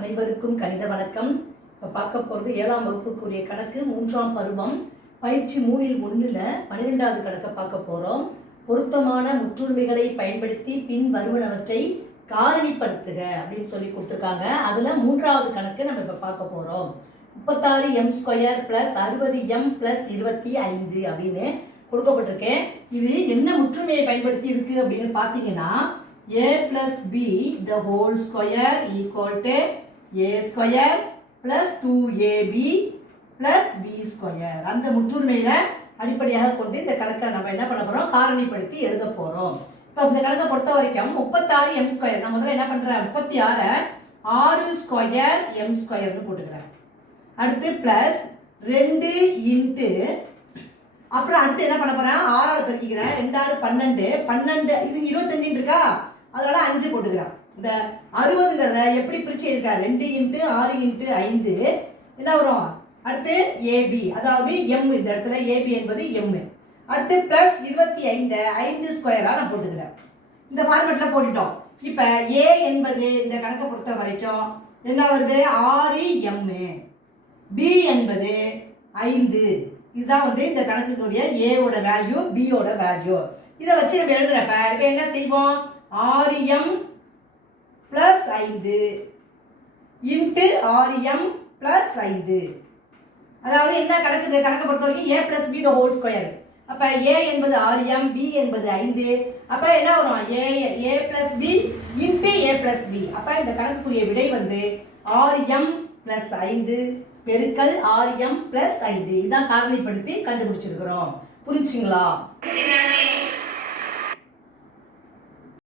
அனைவருக்கும் கணித வணக்கம். இப்போ பார்க்க போகிறது 7ஆம் வகுப்புக்குரிய கணக்கு 3ஆம் பருவம் பயிற்சி 3ல் 1ல் 12வது கணக்கை பார்க்க போகிறோம். பொருத்தமான முற்றுரிமைகளை பயன்படுத்தி பின் வருவனவற்றை காரணிப்படுத்துக அப்படின்னு சொல்லி கொடுத்துருக்காங்க. அதில் 3வது கணக்கு நம்ம இப்போ பார்க்க போகிறோம். 36m² + 60m + 25 அப்படின்னு கொடுக்கப்பட்டிருக்கேன். இது என்ன முற்றுமையை பயன்படுத்தி இருக்கு அப்படின்னு பார்த்தீங்கன்னா a plus b the whole square equal to a square plus 2ab plus b square. அந்த முற்றுமையில அடிப்படையாக கொண்டு இந்த கணக்கை நம்ம என்ன பண்ண போறோம், காரணிப்படுத்தி எழுத போறோம். இப்போ இந்த கணக்கை பொறுத்த வரைக்கும் 36m². நான் முதல்ல என்ன பண்றேன், 36 6² m² போட்டுக்கிறேன். அடுத்து பிளஸ் 2 இன்ட்டு அப்புறம் அடுத்து என்ன பண்ண போறேன், 6ஆல் பெருக்கிக்கிறேன். 2 6 12 12 இது 25 இருக்கா, அதனால 5 போட்டுக்கிறேன். இந்த 60ங்கிறத எப்படி பிரிச்சு இருக்கா, 2 இன்ட்டு 6 இன்ட்டு 5 என்ன வரும், அடுத்து ஏபி அதாவது எம், இந்த இடத்துல ஏபி என்பது எம். அடுத்து பிளஸ் 25 5² நான் போட்டுக்கிறேன். இந்த ஃபார்மேட்ல போட்டுட்டோம். இப்போ ஏ என்பது இந்த கணக்கை பொறுத்த வரைக்கும் என்ன வருது, 6m. பி என்பது 5. இதுதான் வந்து இந்த கணக்குக்குரிய ஏவோட வேல்யூ, பியோட வேல்யூ. இதை வச்சு நம்ம எழுதுறப்ப இப்போ என்ன செய்வோம், 6m + 5 இன்ட்டு 6m + 5. அதாவது என்ன கணக்கு, இந்த கணக்கை பொறுத்த வரைக்கும் a + b the whole square. அப்போ a என்பது 6m, b என்பது 5. அப்போ என்ன வரும், a + b into a + b. அப்போ இந்த கணக்குக்குரிய விடை வந்து 6m + 5 பெருக்கல் 6m + 5. இதான் காரணிப்படுத்தி கண்டுபிடிச்சிருக்கிறோம். புரிஞ்சுங்களா?